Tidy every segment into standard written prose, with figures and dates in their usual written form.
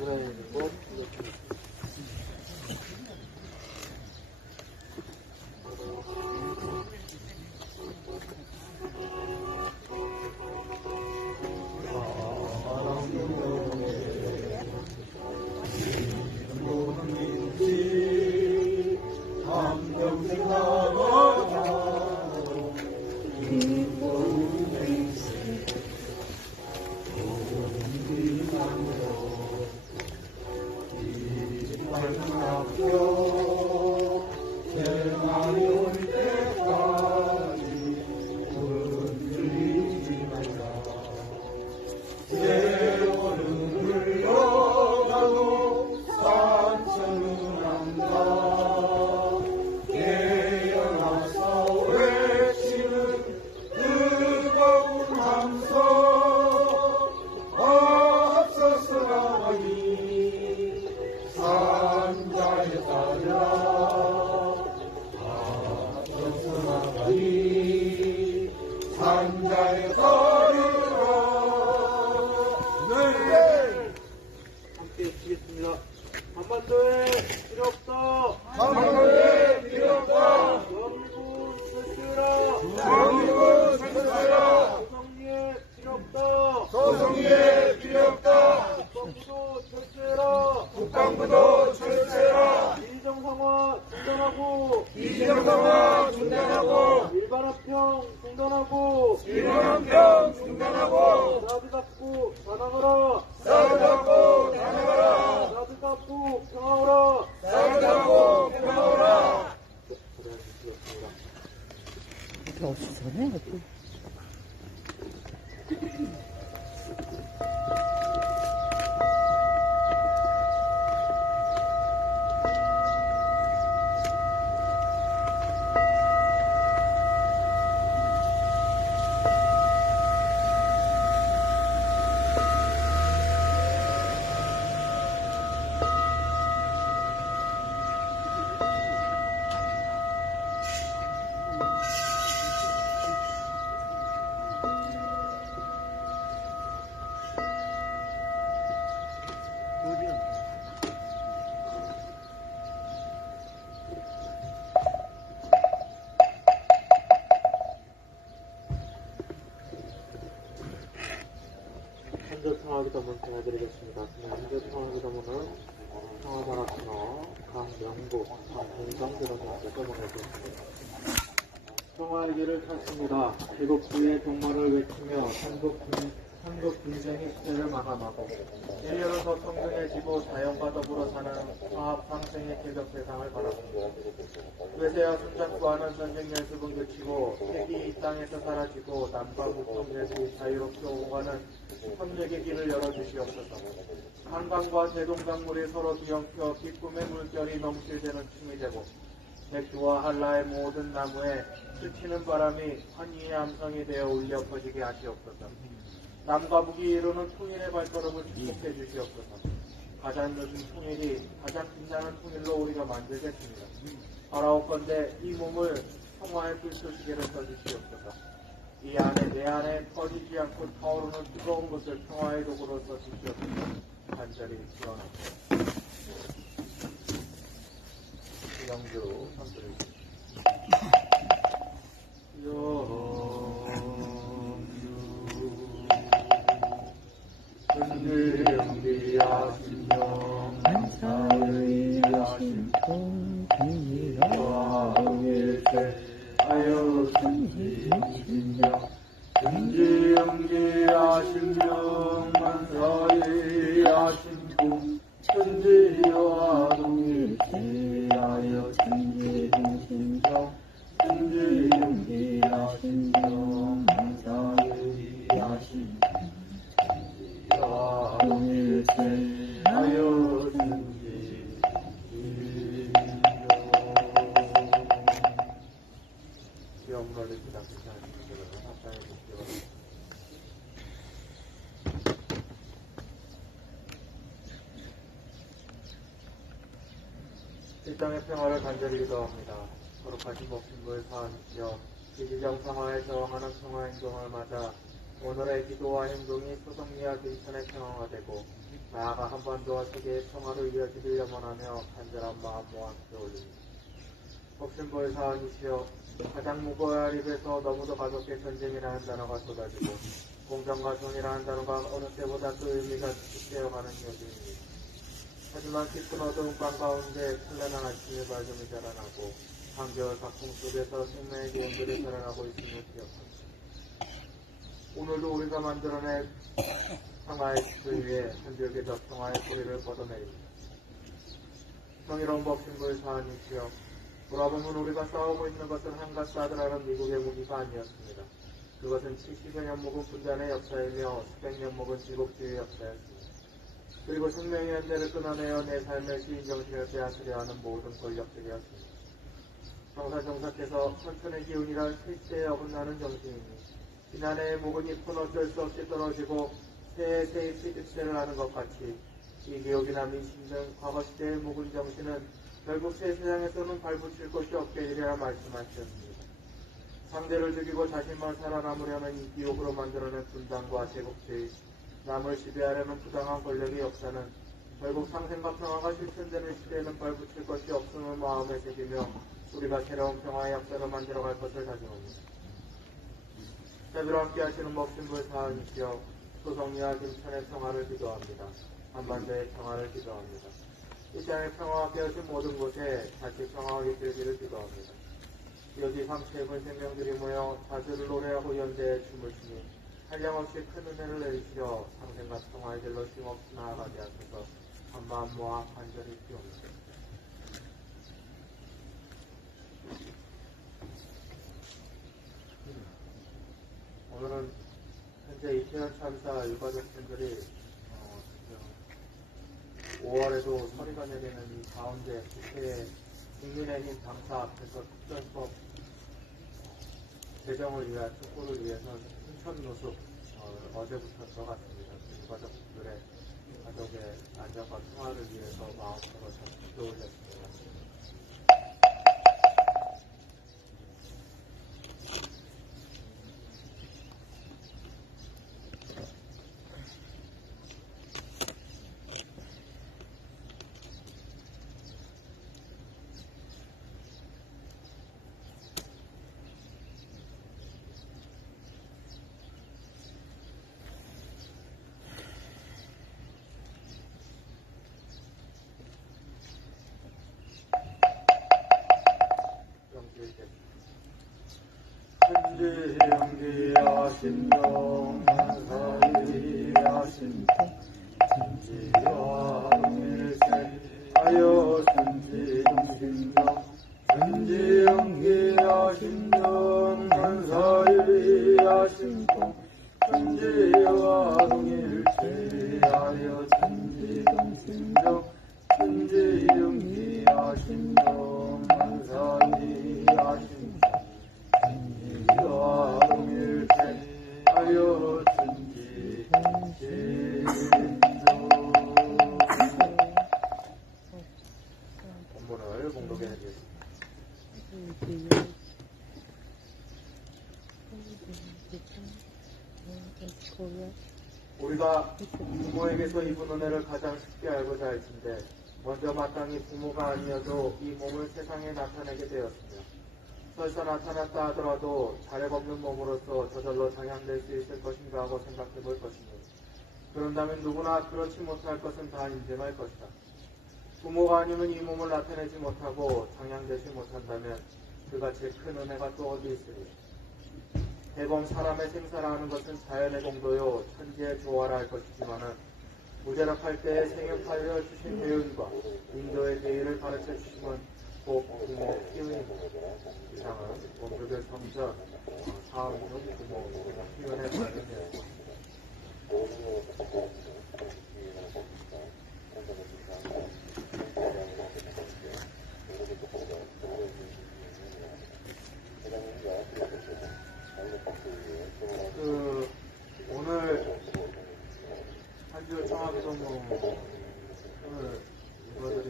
돌아다니는 것 이렇게. 한반도에 필요 없다. 한반도에 필요 없다. 영국 철수해라. 영국 철수해라. 조성리에 필요 없다. 조성리에 필요 없다. 국방부도 철수해라. 국방부도 철수해라. 이정상화 중단하고 이정상화 중단하고 일반합평 중단하고 일반합평 중단하고 사드 잡고 단항하라. 사드 잡고 단항하라. 사드 잡고 평화하라. 사드 잡고 평화하라. 이렇게 없이 전해? 현재평화기도문 전해드리겠습니다. 현재평화기도문은 평화만화천어 강명국, 강동성대원님께서 전해주셨습니다. 평화의 길을 찾습니다. 제국주의의 종말을 외치며 한국 분쟁의 시대를 마감하고 일렬로서 평등해지고 자연과 더불어 사는 화합 상생의 개혁 세상을 바랍니다. 외세와 손잡고하는 전쟁 연습은 그치고 핵이 이 땅에서 사라지고 남과 북동대이 자유롭게 오가는 협력의 길을 열어주시옵소서. 한강과 대동강물이 서로 뒤엉켜 기쁨의 물결이 넘실대는 춤이 되고 맥주와 한라의 모든 나무에 스치는 바람이 환희의 함성이 되어 울려 퍼지게 하시옵소서. 남과 북이 이루는 통일의 발걸음을 축복해 주시옵소서. 가장 늦은 통일이 가장 빛나는 통일로 우리가 만들겠습니다. 바라옵건대 이 몸을 평화의 불쏘시개를 써주시옵소서. 이 안에 내 안에 꺼지지 않고 타오르는 뜨거운 것을 평화의 도구로 써주시옵소서. 간절히 기원합니다. 영주 선들을 근대영비하신영 만사의하신 공기라일세 하여 순지신영 근대영비하신영 만사의하신 공 천지와 동일세 하여 순지신영 근대영비하신영 만사의하신 하여 영광을 기다리시는 분들은 합당해 주시기 바랍니다. 이 땅의 평화를 간절히 기도합니다. 거룩하신 목숨을 사하시며 지지정 평화에 저항하는 평화 행동을 맞아 오늘의 기도와 행동이 소성리와 김천의 평화가 되고 나아가 한반도와 세계의 평화로 이어지길 염원하며 간절한 마음 모아 함께 올립니다. 복신보의 사안이시여 가장 무거워야 할 입에서 너무도 가볍게 전쟁이라는 단어가 쏟아지고 공정과 정의라는 단어가 어느 때보다 그 의미가 깊어가는 여기입니다. 하지만 깊은 어두운 밤 가운데 찬란한 아침의 밝음이 자라나고 한겨울 박풍 속에서 생명의 기운들이 자라나고 있음을 기억합니다. 오늘도 우리가 만들어낸 평화의 길 위에 한 줄기더 평화의 소리를 뻗어내립니다. 정의로운 복신부의 사안이시여 돌아보면 우리가 싸우고 있는 것은 한가사드라는 미국의 무기가 아니었습니다. 그것은 70여 년 묵은 분단의 역사이며 수백 년 묵은 지국주의 역사였습니다. 그리고 생명의 연대를 끊어내어 내 삶의 시인정신을 빼앗으려 하는 모든 권력들이었습니다. 정사정사께서 천천의 기운이란 실제에 어긋나는 정신이니 지난해의 묵은 잎은 어쩔 수 없이 떨어지고 새해 시집세를 하는 것 같이 이 기억이나 민심 등 과거 시대의 묵은 정신은 결국 새 세상에서는 발붙일 것이 없게 되리라 말씀하셨습니다. 상대를 죽이고 자신만 살아남으려는 이 기옥으로 만들어낸 분단과 제국주의, 남을 지배하려는 부당한 권력의 역사는 결국 상생과 평화가 실천되는 시대에는 발붙일 것이 없음을 마음에 새기며 우리가 새로운 평화의 역사를 만들어갈 것을 다짐합니다. 자비로 함께 하시는 먹신부의 사안이시여 소성리와 김천의 평화를 기도합니다. 한반도의 평화를 기도합니다. 이 땅의 평화가 되어진 모든 곳에 다시 평화가 깃들기를 기도합니다. 여기 상체 입은 생명들이 모여 자주를 노래하고 연대에 춤을 추니 한량없이 큰 은혜를 내리시어 상생과 평화의 길로 쉼없이 나아가게 하셔서 한마음 모아 간절히 기옵니다. 오늘은 현재 이태원 참사 유가족분들이 5월에도 서리가 내리는 이 가운데 국회에 국민의 힘 당사 앞에서 특별법 제정을 위한 촉구를 위해서 순천 노숙 어제부터 들어갔습니다. 유가족들의 가족의 안전과 평화를 위해서 마음으로 기도 올렸습니다. 천지영기하신동 사이하신동 천지와 동일체하여 천지동신동 천지영기하신동 사이하신동 천지와 동일체하여 천지동신동 천지영기하신동 사이하신동 천지와 동일체하여 천지동신동. 본문을 공독해 드리겠습니다. 우리가 부모에게서 입은 은혜를 가장 쉽게 알고자 할 텐데 먼저 마땅히 부모가 아니어도 이 몸을 세상에 나타내게 되었으며 설사 나타났다 하더라도 자력 없는 몸으로서 저절로 장양될 수 있을 것인가 하고 생각해 볼 것이니 그런다면 누구나 그렇지 못할 것은 다 인정할 것이다. 부모가 아니면 이 몸을 나타내지 못하고 장양되지 못한다면 그같이 큰 은혜가 또 어디 있으리. 대범 사람의 생사라 하는 것은 자연의 공도요 천지의 조화라 할 것이지만은 무자락할 때에 생육하여 주신 대운과 인도의 대의를 가르쳐 주시면 곧 부모 키우입니다. 이상은 원불교 성전 사업용 부모 키운의 말씀이었습니다. 오늘 한주 청와기도모 오늘 이거들이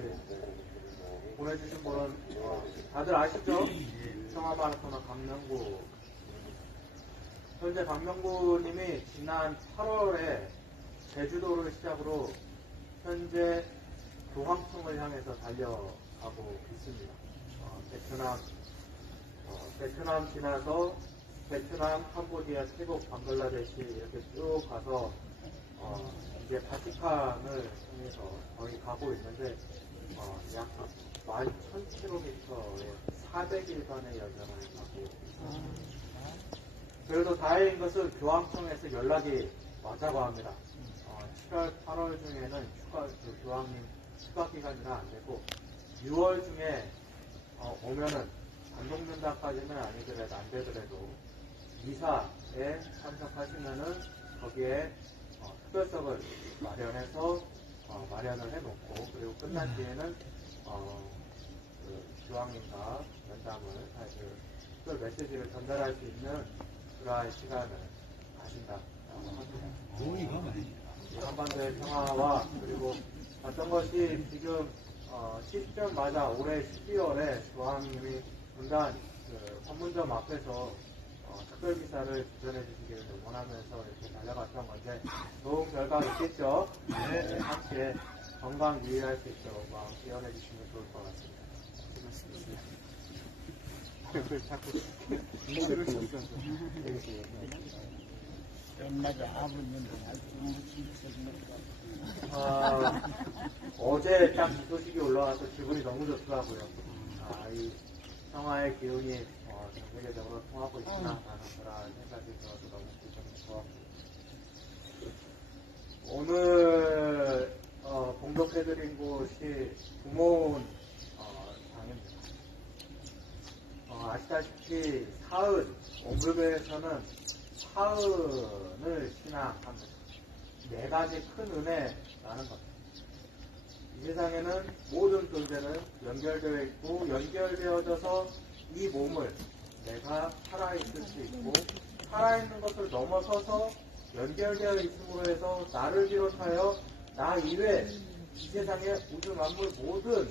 보내주신 분은 다들 아시죠? 청와마라토나 강명구 현재 박명구님이 지난 8월에 제주도를 시작으로 현재 교황청을 향해서 달려가고 있습니다. 베트남 지나서 베트남, 캄보디아, 태국, 방글라데시 이렇게 쭉 가서 이제 바티칸을 통해서 거의 가고 있는데 약 11,000km의 400일간의 여정을 가고 있습니다. 그래도 다행인 것은 교황청에서 연락이 왔다고 합니다. 7월, 8월 중에는 교황님 휴가 기간이라 안 되고 6월 중에 오면은 단독면담까지는 아니더라도 안 되더라도 미사에 참석하시면은 거기에 특별석을 마련을 해놓고 그리고 끝난 뒤에는 그 교황님과 면담을 특별 메시지를 전달할 수 있는 그러한 시간을 가진다고 합니다. 한반도의 평화와 그리고 어떤 것이 지금 시점마다 올해 12월에 교황님이 분단 그 판문점 앞에서 특별기사를 주전해 주시기를 원하면서 이렇게 달려갔던 건데 좋은 결과가 있겠죠. 네, 함께 건강 유의할 수 있도록 기원해 주시면 좋을 것 같습니다. 어제 딱 이 소식이 올라와서 기분이 너무 좋더라고요. 이 평화의 기운이 전 세계적으로 통하고 있구나 라는 그런 생각이 들어서 너무 기분이 좋았고 오늘 공독해드린 곳이 부모원 장입니다. 아시다시피 사은, 옹불교에서는 사은을 신앙합니다. 4가지 큰 은혜라는 겁니다. 이 세상에는 모든 존재는 연결되어 있고 연결되어져서 이 몸을 내가 살아있을 수 있고 살아있는 것을 넘어서서 연결되어 있음으로 해서 나를 비롯하여 나 이외 이 세상의 우주 만물 모든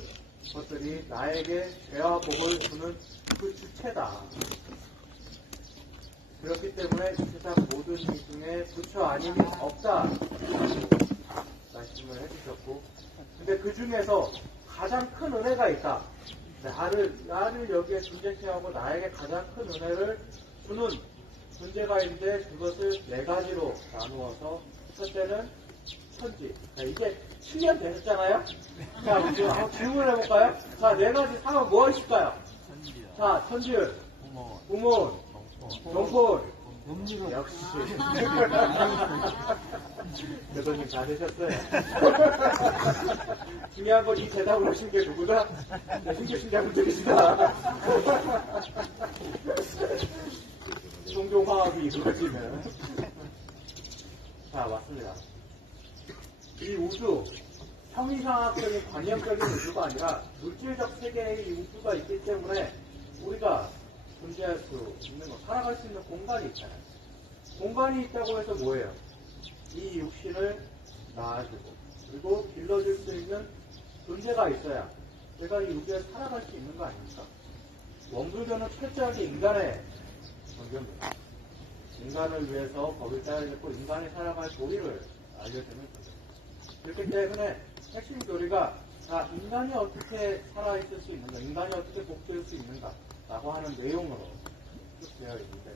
것들이 나에게 죄와 복을 주는 그 주체다. 그렇기 때문에 이 세상 모든 일 중에 부처 아님이 없다 말씀을 해주셨고 근데 그 중에서 가장 큰 은혜가 있다. 나를 여기에 존재케 하고 나에게 가장 큰 은혜를 주는 존재가 있는데 그것을 4가지로 나누어서 첫째는 천지. 자, 이제 7년 되셨잖아요? 자, 우리 한번 질문을 해볼까요? 자, 4가지 상은 무엇 있을까요? 자, 천지율, 부모원, 정포원, 역시. 대표님 다 되셨어요. 중요한 건 이 대답을 하신 게 누구다? 신교신장님 되시다. 종종화학이 이루어지는. 자, 맞습니다. 이 우주, 형이상학적인 관념적인 우주가 아니라 물질적 세계의 이 우주가 있기 때문에 우리가 존재할 수 있는 것, 살아갈 수 있는 공간이 있잖아요. 공간이 있다고 해서 뭐예요? 이 육신을 낳아주고 그리고 길러줄 수 있는 존재가 있어야 내가 이 우주에 살아갈 수 있는 거 아닙니까? 원불교는 철저하게 인간의 존재입니다. 인간을 위해서 법을 따르겠고 인간이 살아갈 도리를 알려주는 존재입니다. 그렇기 때문에 핵심 교리가 인간이 어떻게 살아있을 수 있는가, 인간이 어떻게 복될 수 있는가 라고 하는 내용으로 쭉 되어 있는데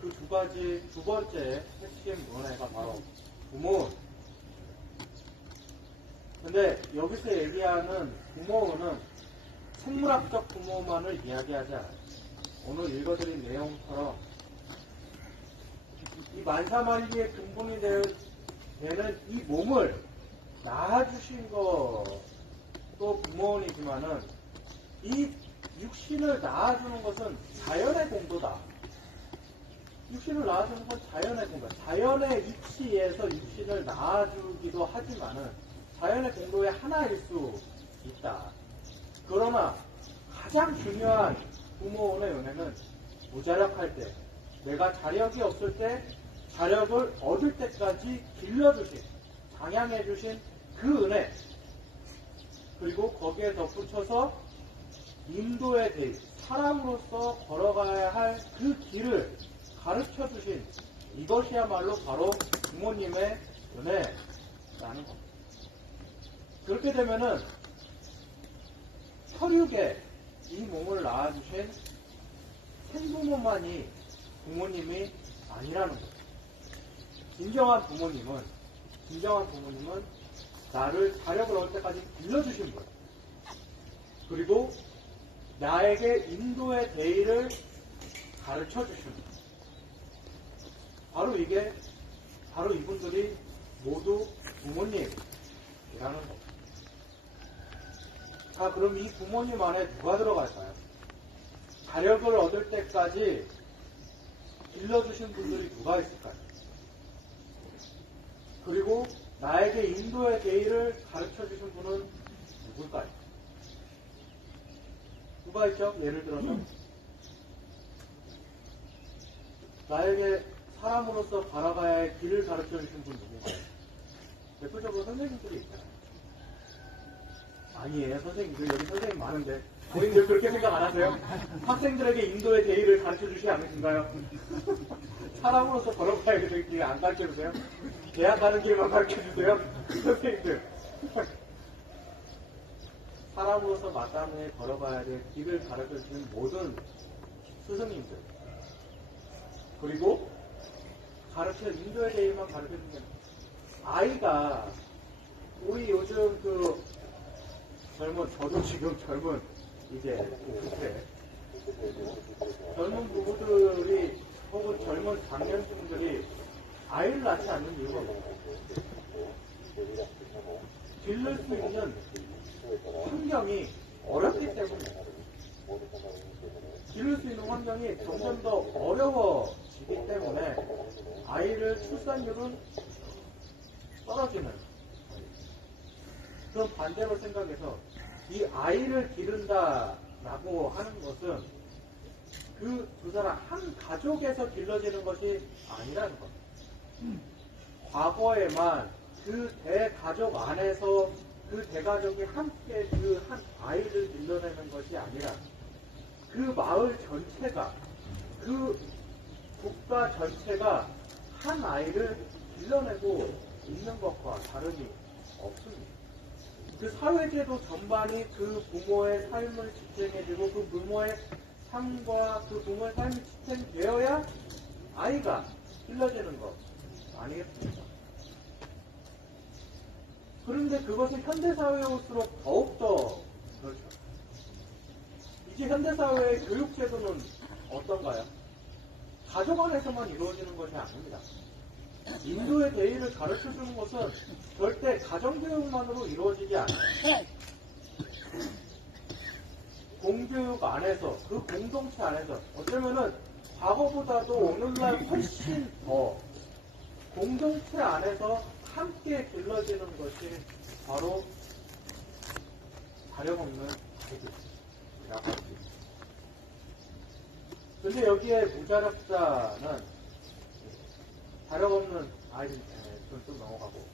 그 두 번째 핵심 은혜가 바로 부모원. 근데 여기서 얘기하는 부모원은 생물학적 부모만을 이야기하지 않아요. 오늘 읽어드린 내용처럼 이 만사만리의 근본이 되는 이 몸을 낳아주신 것도 부모원이지만은 이 육신을 낳아주는 것은 자연의 공도다. 육신을 낳아주는 건 자연의 공도. 자연의 이치에서 육신을 낳아주기도 하지만은 자연의 공도의 하나일 수 있다. 그러나 가장 중요한 부모원의 은혜는 무자력할 때, 내가 자력이 없을 때 자력을 얻을 때까지 길러주신, 장양해주신 그 은혜, 그리고 거기에 덧붙여서 인도의 대의, 사람으로서 걸어가야 할 그 길을 가르쳐 주신 이것이야말로 바로 부모님의 은혜라는 겁니다. 그렇게 되면은 혈육에 이 몸을 낳아주신 생부모만이 부모님이 아니라는 거죠. 진정한 부모님은 나를 자력을 얻을 때까지 길러주신 거예요. 그리고 나에게 인도의 대의를 가르쳐 주신 거예요. 바로 이분들이 모두 부모님이라는 겁니다. 자, 그럼 이 부모님 안에 누가 들어갈까요? 자력을 얻을 때까지 길러주신 분들이 누가 있을까요? 그리고 나에게 인도의 대의를 가르쳐주신 분은 누굴까요? 누가 있죠? 예를 들어서 나에게 사람으로서 바라가야 할 길을 가르쳐주신 분 누군가요? 대표적으로 선생님들이 있잖아요. 아니에요. 선생님들 여기 선생님 많은데 본인들 그렇게 생각 안 하세요? 학생들에게 인도의 대의를 가르쳐주시지 않으신가요? 사람으로서 걸어가야 될 길 안 가르쳐주세요? 대학 가는 길만 가르쳐주세요? 선생님들 사람으로서 마땅히 걸어가야 될 길을 가르쳐주시는 모든 스승님들 그리고 인도의 대의만 가르쳐주는 아이가 우리 요즘 저도 지금 젊은 젊은 부부들이 혹은 젊은 장년층들이 아이를 낳지 않는 이유가 뭐예요? 길를 수 있는 환경이 어렵기 때문이에요. 기를 수 있는 환경이 점점 더 어려워지기 때문에 아이를 출산율은 떨어지는. 그럼 반대로 생각해서 이 아이를 기른다라고 하는 것은 그 두 사람 한 가족에서 길러지는 것이 아니라는 겁니다. 과거에만 그 대가족 안에서 그 대가족이 함께 그 한 아이를 길러내는 것이 아니라 그 마을 전체가 그 국가 전체가 한 아이를 길러내고 있는 것과 다름이 없습니다. 그 사회제도 전반이 그 부모의 삶을 지탱해주고 그 부모의 삶과 그 부모의 삶이 지탱되어야 아이가 길러지는 것 아니겠습니까? 그런데 그것이 현대사회에 올수록 더욱더 그렇죠. 이제 현대사회의 교육제도는 어떤가요? 가족 안에서만 이루어지는 것이 아닙니다. 인도의 대의를 가르쳐주는 것은 절대 가정교육만으로 이루어지지 않아요. 공교육 안에서, 그 공동체 안에서 어쩌면은 과거보다도 오늘날 훨씬 더 공동체 안에서 함께 길러지는 것이 바로 자력없는 아이들이라고 할 수 있습니다. 근데 여기에 무자력자는 자력없는 아이들 좀 넘어가고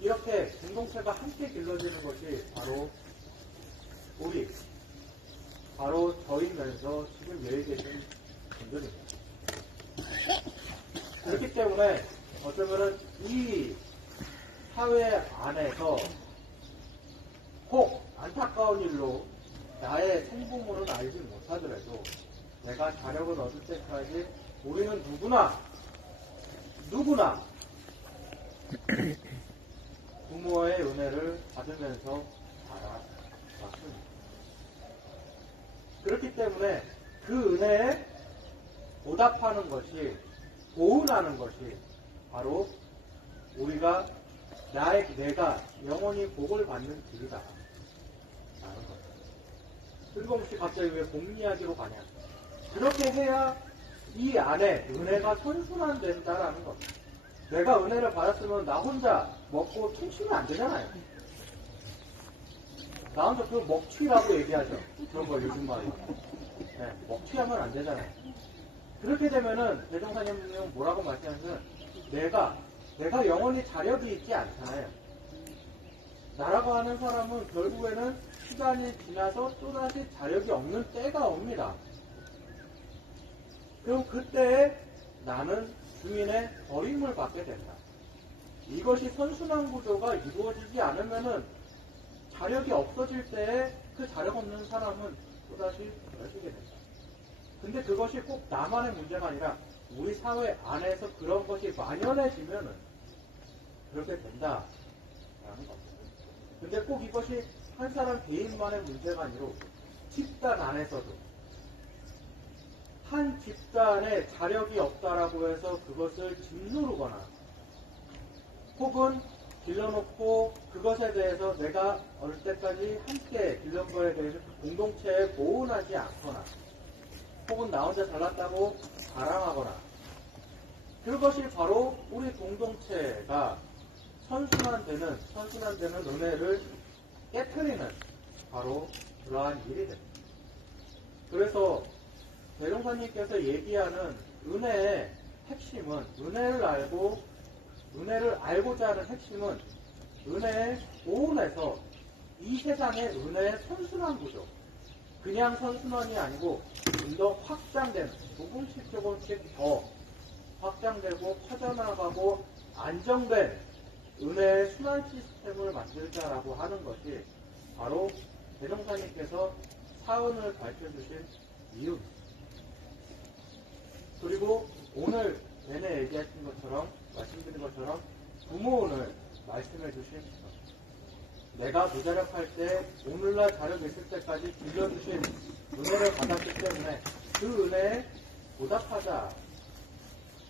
이렇게 공동체가 함께 길러지는 것이 바로 바로 저이면서 지금 여기 계신 분들입니다. 그렇기 때문에 어쩌면은 이 사회 안에서 혹 안타까운 일로 나의 생부모는 알지 못하더라도 내가 자력을 얻을 때까지 우리는 누구나 부모의 은혜를 받으면서 자라왔습니다. 그렇기 때문에 그 은혜에 보답하는 것이, 보은하는 것이 바로 우리가 내가 영원히 복을 받는 길이다 라는 거죠. 그리고 혹시 갑자기 왜 복 이야기로 가냐? 그렇게 해야 이 안에 은혜가 선순환된다라는 겁니다. 내가 은혜를 받았으면 나 혼자 먹고 퉁치면 안 되잖아요. 나 혼자 그 먹튀라고 얘기하죠. 그런 걸 요즘 말로. 네, 먹튀하면 안 되잖아요. 그렇게 되면은 대종사님은 뭐라고 말씀하냐면 내가 영원히 자력이 있지 않잖아요. 나라고 하는 사람은 결국에는 시간이 지나서 또다시 자력이 없는 때가 옵니다. 그럼 그때에 나는 주인의 버림을 받게 된다. 이것이 선순환 구조가 이루어지지 않으면은 자력이 없어질 때에 그 자력 없는 사람은 또다시 멀어지게 된다. 근데 그것이 꼭 나만의 문제가 아니라 우리 사회 안에서 그런 것이 만연해지면은 그렇게 된다라는 겁니다. 근데 꼭 이것이 한 사람 개인만의 문제가 아니라 집단 안에서도 한 집단에 자력이 없다라고 해서 그것을 짓누르거나 혹은 길러놓고 그것에 대해서 내가 어릴 때까지 함께 길른 거에 대해서 공동체에 보온하지 않거나 혹은 나 혼자 잘났다고 자랑하거나 그것이 바로 우리 공동체가 선순환되는 은혜를 깨트리는 바로 그러한 일이 됩니다. 그래서 대종사님께서 얘기하는 은혜의 핵심은 은혜를 알고자 하는 핵심은 은혜의 보온에서 이 세상의 은혜의 선순환 구조 그냥 선순환이 아니고 좀 더 확장되는 조금씩 더 확장되고 퍼져나가고 안정된 은혜의 순환 시스템을 만들자라고 하는 것이 바로 대종사님께서 사은을 가르쳐주신 이유입니다. 그리고 오늘 내내 얘기하신 것처럼 말씀드린 것처럼 부모운을 말씀해 주신 것. 내가 무자력할 때 오늘날 자력 있을 때까지 빌려주신 은혜를 받았기 때문에 그 은혜에 보답하자라는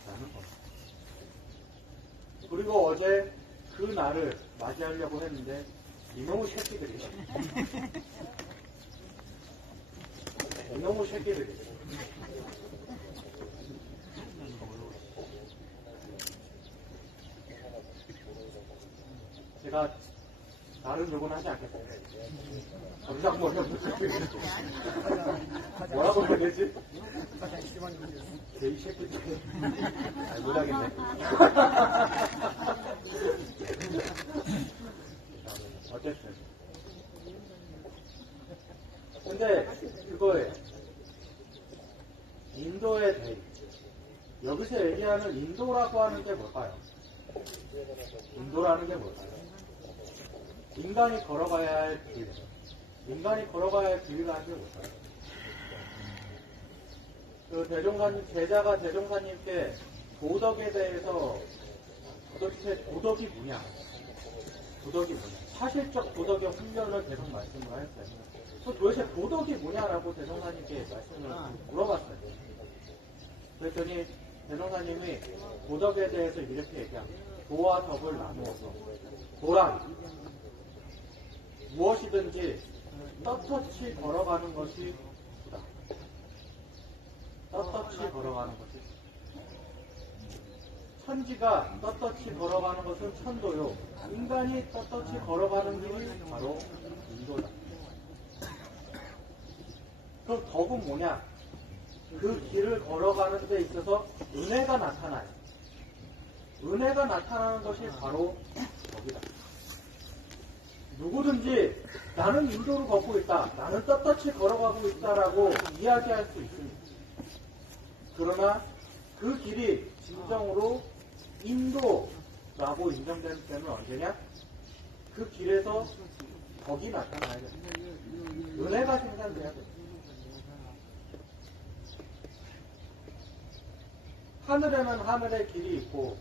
겁니다. 그리고 어제 그 날을 맞이하려고 했는데 이놈의 새끼들이 제가 다른 욕은 하지 않겠습니다. 정작 뭐라고 해야 되지? 이 새끼들 못하겠네. 어쨌든 근데 그거예요. 인도의 대의. 여기서 얘기하는 인도라고 하는 게 뭘까요? 인도라는 게 뭘까요? 인간이 걸어가야 할 길. 인간이 걸어가야 할 길이라는 게 뭘까요? 그 대종사님, 제자가 대종사님께 도덕에 대해서 도대체 도덕이 뭐냐? 사실적 도덕의 훈련을 계속 말씀을 하셨어요. 도대체 도덕이 뭐냐라고 대종사님께 말씀을 물어봤어요. 그랬더니 대종사님이 도덕에 대해서 이렇게 얘기합니다. 도와 덕을 나누어서 도란 무엇이든지 떳떳이 걸어가는 것이 도다. 떳떳이 걸어가는 것이 천지가 떳떳이 걸어가는 것은 천도요. 인간이 떳떳이 걸어가는 길이 바로 인도다. 그럼 덕은 뭐냐? 그 길을 걸어가는 데 있어서 은혜가 나타나요. 은혜가 나타나는 것이 바로 덕이다. 누구든지 나는 인도를 걷고 있다. 나는 떳떳이 걸어가고 있다라고 이야기할 수 있습니다. 그러나 그 길이 진정으로 인도라고 인정되는 때는 언제냐? 그 길에서 덕이 나타나야 됩니다. 은혜가 생산돼야 됩니다. 하늘에는 하늘의 길이 있고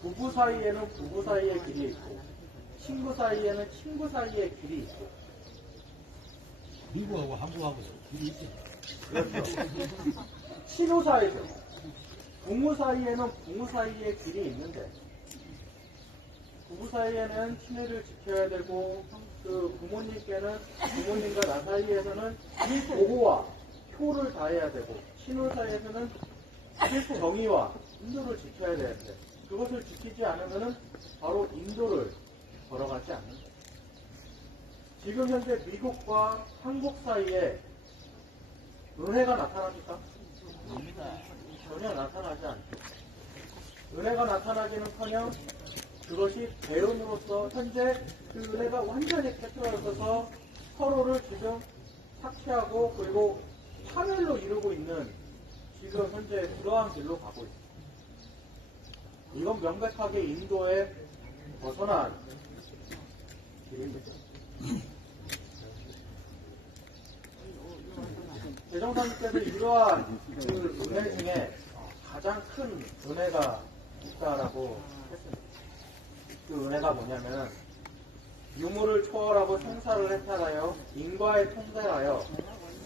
부부 사이에는 부부 사이의 길이 있고 친구 사이에는 친구 사이의 길이 있고 미국하고 한국하고 길이 있지. 그렇죠. 친구 사이죠. 부모 사이에는 부모 사이의 길이 있는데 부부 사이에는 친애를 지켜야 되고 그 부모님께는 부모님과 나 사이에서는 보호와 효를 다해야 되고 친구 사이에서는 정의와 인도를 지켜야 되는데 그것을 지키지 않으면 바로 인도를 걸어가지 않는다. 지금 현재 미국과 한국 사이에 은혜가 나타납니까? 전혀 나타나지 않죠. 은혜가 나타나기는커녕 그것이 배움으로써 현재 그 은혜가 완전히 깨뜨려져서 서로를 지금 삭취하고 그리고 파멸로 이루고 있는 지금 현재 그러한 길로 가고 있습니다. 이건 명백하게 인도에 벗어난 길입니다. 대종사님께서 이러한 그 은혜 중에 가장 큰 은혜가 있다라고 했습니다. 그 은혜가 뭐냐면 유무를 초월하고 생사를 해탈하여 인과에 통달하여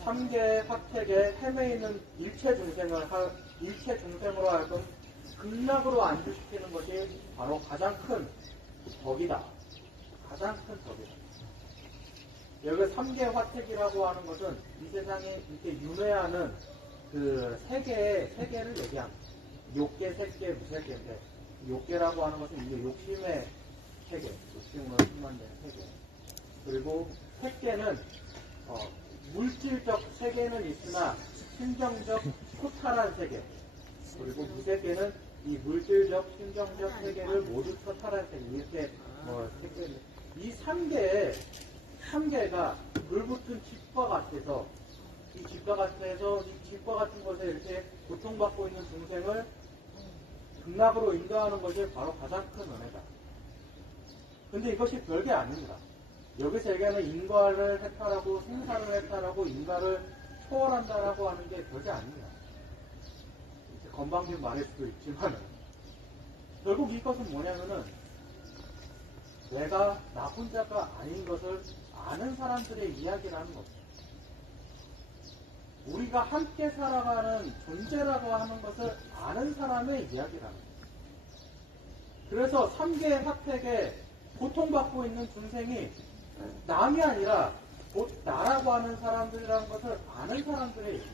3계의 학택에 헤매이는 일체 중생으로 하여금 극락으로 안주시키는 것이 바로 가장 큰 덕이다. 가장 큰 덕이다. 여기 3계 화택이라고 하는 것은 이 세상에 이렇게 윤회하는 그 세계를 얘기합니다. 욕계, 색계, 무색계인데 욕계라고 하는 것은 이게 욕심의 세계, 욕심으로 충만된 세계. 그리고 색계는 물질적 세계는 있으나 심정적 토탈한 세계. 그리고 무색계는 이 물질적, 심정적 세계를 모두 토탈한 세계. 이렇게 세계. 이 3개가 불붙은 집과 같아서 이 집과 같은 곳에 이렇게 고통받고 있는 중생을 극락으로 인도하는 것이 바로 가장 큰 은혜다. 근데 이것이 별게 아닙니다. 여기서 얘기하는 인과를 해탈하고 생사를 해탈하고 인과를 초월한다라고 하는 게 별게 아닙니다. 건방진 말일 수도 있지만 결국 이것은 뭐냐면은 내가 나 혼자가 아닌 것을 아는 사람들의 이야기라는 겁니다. 우리가 함께 살아가는 존재라고 하는 것을 아는 사람의 이야기라는 겁니다. 그래서 3계의 학택에 고통받고 있는 중생이 남이 아니라 곧 나라고 하는 사람들이라는 것을 아는 사람들의 얘기.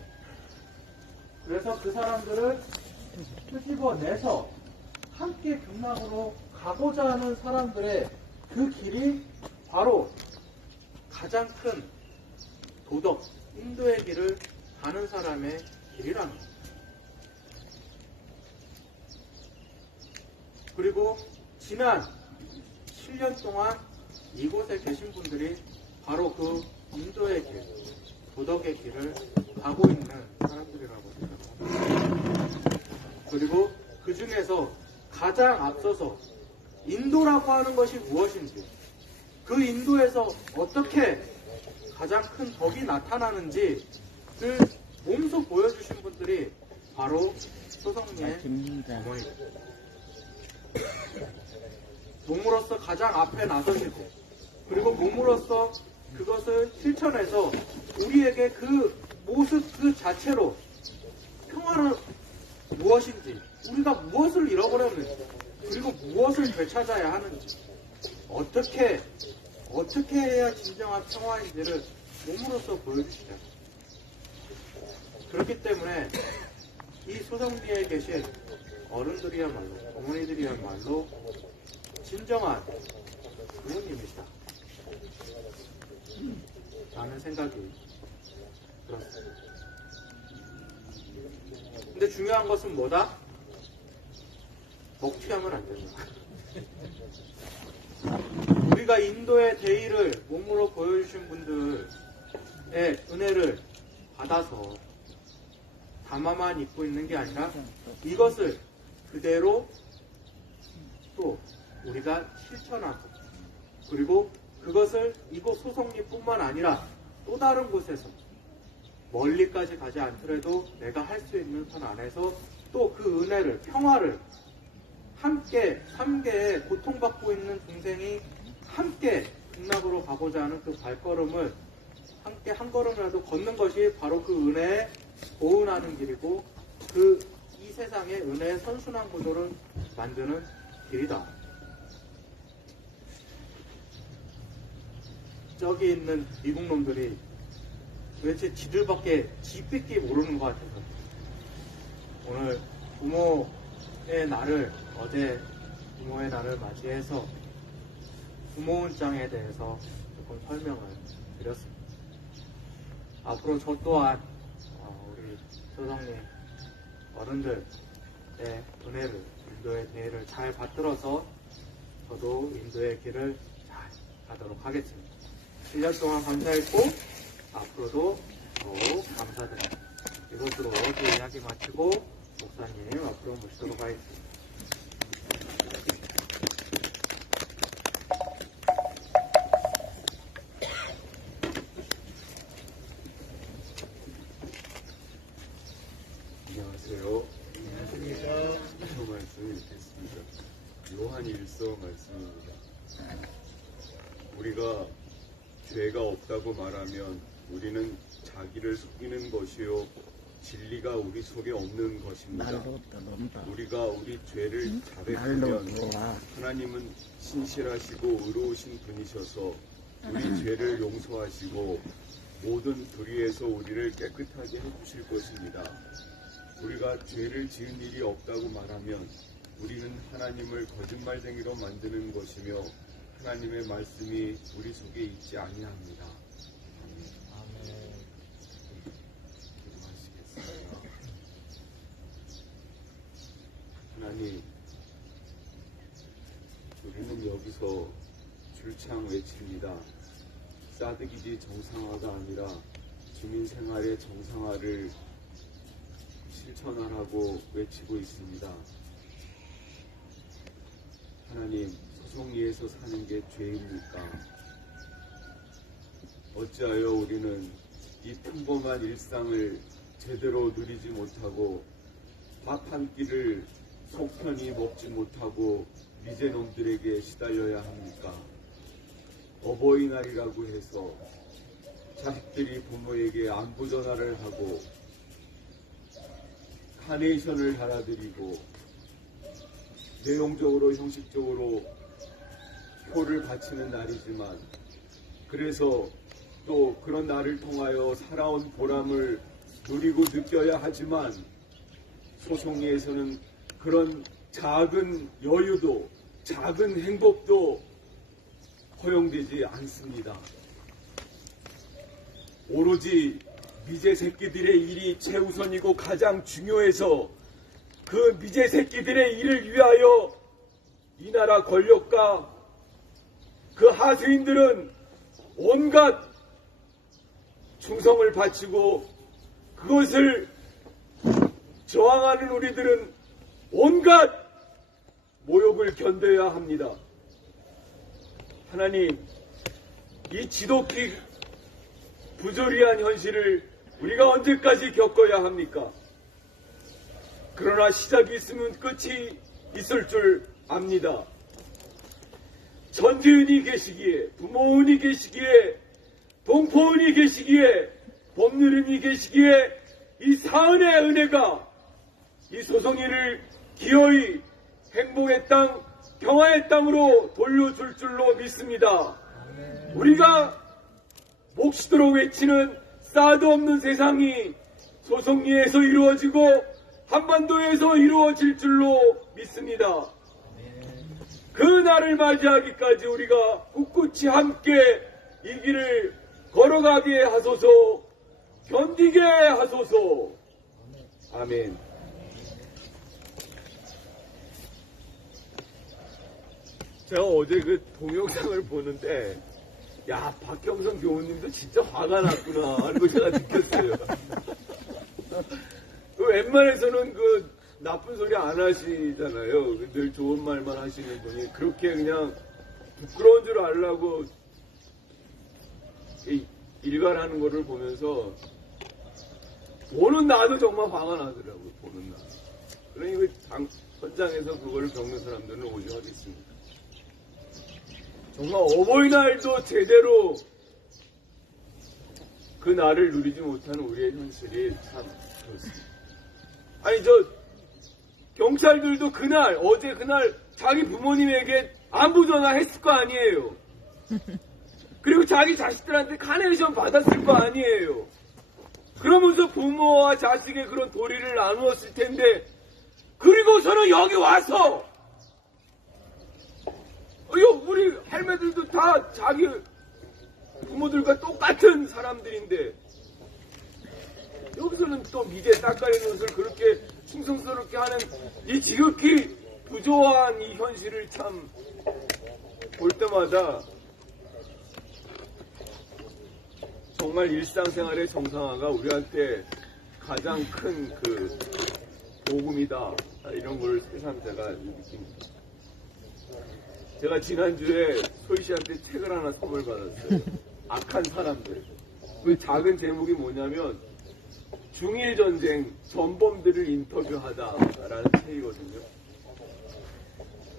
그래서 그 사람들을 끄집어내서 함께 극락으로 가고자 하는 사람들의 그 길이 바로 가장 큰 도덕, 인도의 길을 가는 사람의 길이라는 겁니다. 그리고 지난 7년 동안 이곳에 계신 분들이 바로 그 인도의 길, 도덕의 길을 가고 있는 사람들이라고 생각합니다. 그리고 그 중에서 가장 앞서서 인도라고 하는 것이 무엇인지, 그 인도에서 어떻게 가장 큰 덕이 나타나는지를 몸소 보여주신 분들이 바로 소성리의 어머니입니다. 몸으로서 가장 앞에 나서시고, 그리고 몸으로서 그것을 실천해서 우리에게 그 모습 그 자체로 평화는 무엇인지, 우리가 무엇을 잃어버렸는지, 그리고 무엇을 되찾아야 하는지, 어떻게 해야 진정한 평화인지를 몸으로써 보여주시죠. 그렇기 때문에 이 소성리에 계신 어른들이야말로, 어머니들이야말로 진정한 부모님이시다 라는 생각이 들었습니다. 근데 중요한 것은 뭐다? 먹튀하면 안 된다. 우리가 인도의 대의를 몸으로 보여주신 분들의 은혜를 받아서 담아만 입고 있는 게 아니라 이것을 그대로 또 우리가 실천하고, 그리고 그것을 이곳 소성리뿐만 아니라 또 다른 곳에서 멀리까지 가지 않더라도 내가 할 수 있는 선 안에서 또 그 은혜를, 평화를 함께 3계에 고통받고 있는 중생이 함께 극락으로 가고자 하는 그 발걸음을 함께 한 걸음이라도 걷는 것이 바로 그 은혜에 보은하는 길이고, 그 이 세상의 은혜의 선순환 구조를 만드는 길이다. 저기 있는 미국 놈들이 도대체 지들밖에 지밖에 모르는 것 같아서 오늘 부모의 날을, 어제 부모의 날을 맞이해서 부모훈장에 대해서 조금 설명을 드렸습니다. 앞으로 저 또한 우리 소성리 어른들의 은혜를, 인도의 대회를 잘 받들어서 저도 인도의 길을 잘 가도록 하겠습니다. 1년 동안 감사했고 앞으로도 더욱 감사드립니다. 이것으로 제 이야기 마치고 목사님 앞으로 모시도록 하겠습니다. 말씀입니다. 우리가 죄가 없다고 말하면 우리는 자기를 속이는 것이요 진리가 우리 속에 없는 것입니다. 날로 떠난다. 우리가 우리 죄를 날로 자백하면 들어와. 하나님은 신실하시고 의로우신 분이셔서 우리 죄를 용서하시고 모든 불의에서 우리를 깨끗하게 해주실 것입니다. 우리가 죄를 지은 일이 없다고 말하면 우리는 하나님을 거짓말쟁이로 만드는 것이며 하나님의 말씀이 우리 속에 있지 아니합니다. 아멘. 기도하시겠습니다. 하나님, 우리는 여기서 줄창 외칩니다. 싸득이지 정상화가 아니라 주민생활의 정상화를 실천하라고 외치고 있습니다. 하나님, 소송리에서 사는 게 죄입니까? 어찌하여 우리는 이 평범한 일상을 제대로 누리지 못하고 밥 한 끼를 속편히 먹지 못하고 미제놈들에게 시달려야 합니까? 어버이날이라고 해서 자식들이 부모에게 안부 전화를 하고 카네이션을 달아드리고 내용적으로 형식적으로 표를 바치는 날이지만 그래서 또 그런 날을 통하여 살아온 보람을 누리고 느껴야 하지만 소송리에서는 그런 작은 여유도 작은 행복도 허용되지 않습니다. 오로지 미제 새끼들의 일이 최우선이고 가장 중요해서 그 미제 새끼들의 일을 위하여 이 나라 권력과 그 하수인들은 온갖 충성을 바치고 그것을 저항하는 우리들은 온갖 모욕을 견뎌야 합니다. 하나님, 이 지독히 부조리한 현실을 우리가 언제까지 겪어야 합니까? 그러나 시작이 있으면 끝이 있을 줄 압니다. 전지은이 계시기에, 부모은이 계시기에, 동포은이 계시기에, 법률은이 계시기에 이 사은의 은혜가 이 소송이를 기어이 행복의 땅, 평화의 땅으로 돌려줄 줄로 믿습니다. 우리가 몫이도록 외치는 싸도 없는 세상이 소송리에서 이루어지고 한반도에서 이루어질 줄로 믿습니다. 그 날을 맞이하기까지 우리가 꿋꿋이 함께 이 길을 걸어가게 하소서, 견디게 하소서. 아멘. 제가 어제 그 동영상을 보는데 야, 박경선 교우님도 진짜 화가 났구나 하는 걸 제가 느꼈어요. 웬만해서는 그 나쁜 소리 안 하시잖아요. 늘 좋은 말만 하시는 분이 그렇게 그냥 부끄러운 줄 알라고 일갈하는 거를 보면서 보는 나도 정말 화가 나더라고요. 보는 나. 그러니 그 현장에서 그거를 겪는 사람들은 오죽하겠습니까? 정말 어버이날도 제대로 그 날을 누리지 못하는 우리의 현실이 참 그렇습니다. 아니 경찰들도 그날 어제 그날 자기 부모님에게 안부 전화했을 거 아니에요. 그리고 자기 자식들한테 카네이션 받았을 거 아니에요. 그러면서 부모와 자식의 그런 도리를 나누었을 텐데 그리고서는 여기 와서 우리 할매들도 다 자기 부모들과 똑같은 사람들인데 여기서는 또 미제 닦아내는 것을 그렇게 충성스럽게 하는 이 지극히 부조한 이 현실을 참 볼 때마다 정말 일상생활의 정상화가 우리한테 가장 큰 그 복음이다 이런 걸 새삼 제가 느낍니다. 제가 지난주에 소희 씨한테 책을 하나 선물 받았어요. 악한 사람들. 그 작은 제목이 뭐냐면 중일전쟁 전범들을 인터뷰하다라는 책이거든요.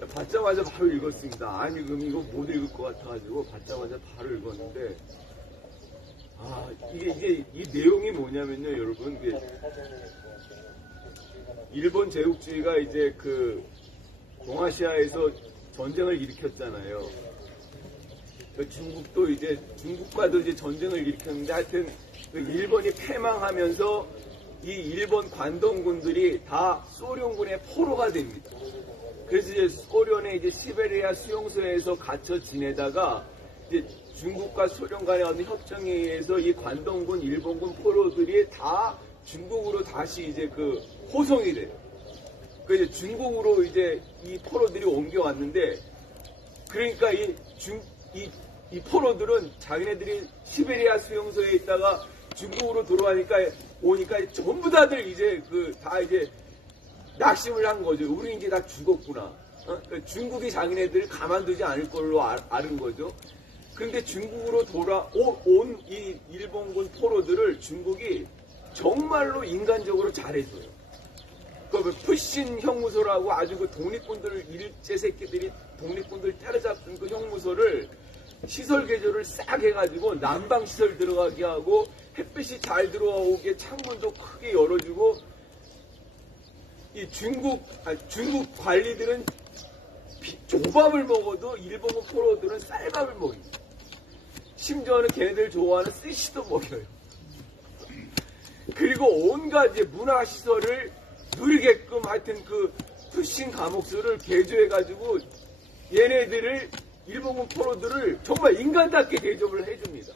받자마자 바로 읽었습니다. 아니, 그럼 이거 못 읽을 것 같아가지고 받자마자 바로 읽었는데, 이게 이 내용이 뭐냐면요, 여러분. 이게 일본 제국주의가 이제 그 동아시아에서 전쟁을 일으켰잖아요. 중국도 이제 중국과도 이제 전쟁을 일으켰는데 하여튼 그 일본이 패망하면서 이 일본 관동군들이 다 소련군의 포로가 됩니다. 그래서 이제 소련의 이제 시베리아 수용소에서 갇혀 지내다가 이제 중국과 소련 간의 어떤 협정에 의해서 이 관동군, 일본군 포로들이 다 중국으로 다시 이제 그 호송이 돼요. 그 이제 중국으로 이제 이 포로들이 옮겨왔는데, 그러니까 이 포로들은 자기네들이 시베리아 수용소에 있다가 중국으로 오니까 전부 다들 이제 다 이제 낙심을 한 거죠. 우리 이제 다 죽었구나. 그러니까 중국이 자기네들을 가만두지 않을 걸로 아는 거죠. 그런데 중국으로 온 이 일본군 포로들을 중국이 정말로 인간적으로 잘해줘요. 그 푸신 형무소라고 아주 그 독립군들, 일제 새끼들이 독립군들 때려잡은 그 형무소를 시설 개조를 싹 해가지고 난방 시설 들어가게 하고 햇빛이 잘 들어오게 창문도 크게 열어주고, 이 중국 관리들은 조밥을 먹어도 일본군 포로들은 쌀밥을 먹입니다. 심지어는 걔네들 좋아하는 스시도 먹여요. 그리고 온갖 이제 문화시설을 누리게끔 하여튼 그 푸신 감옥소를 개조해가지고 얘네들을 일본군 포로들을 정말 인간답게 대접을 해줍니다.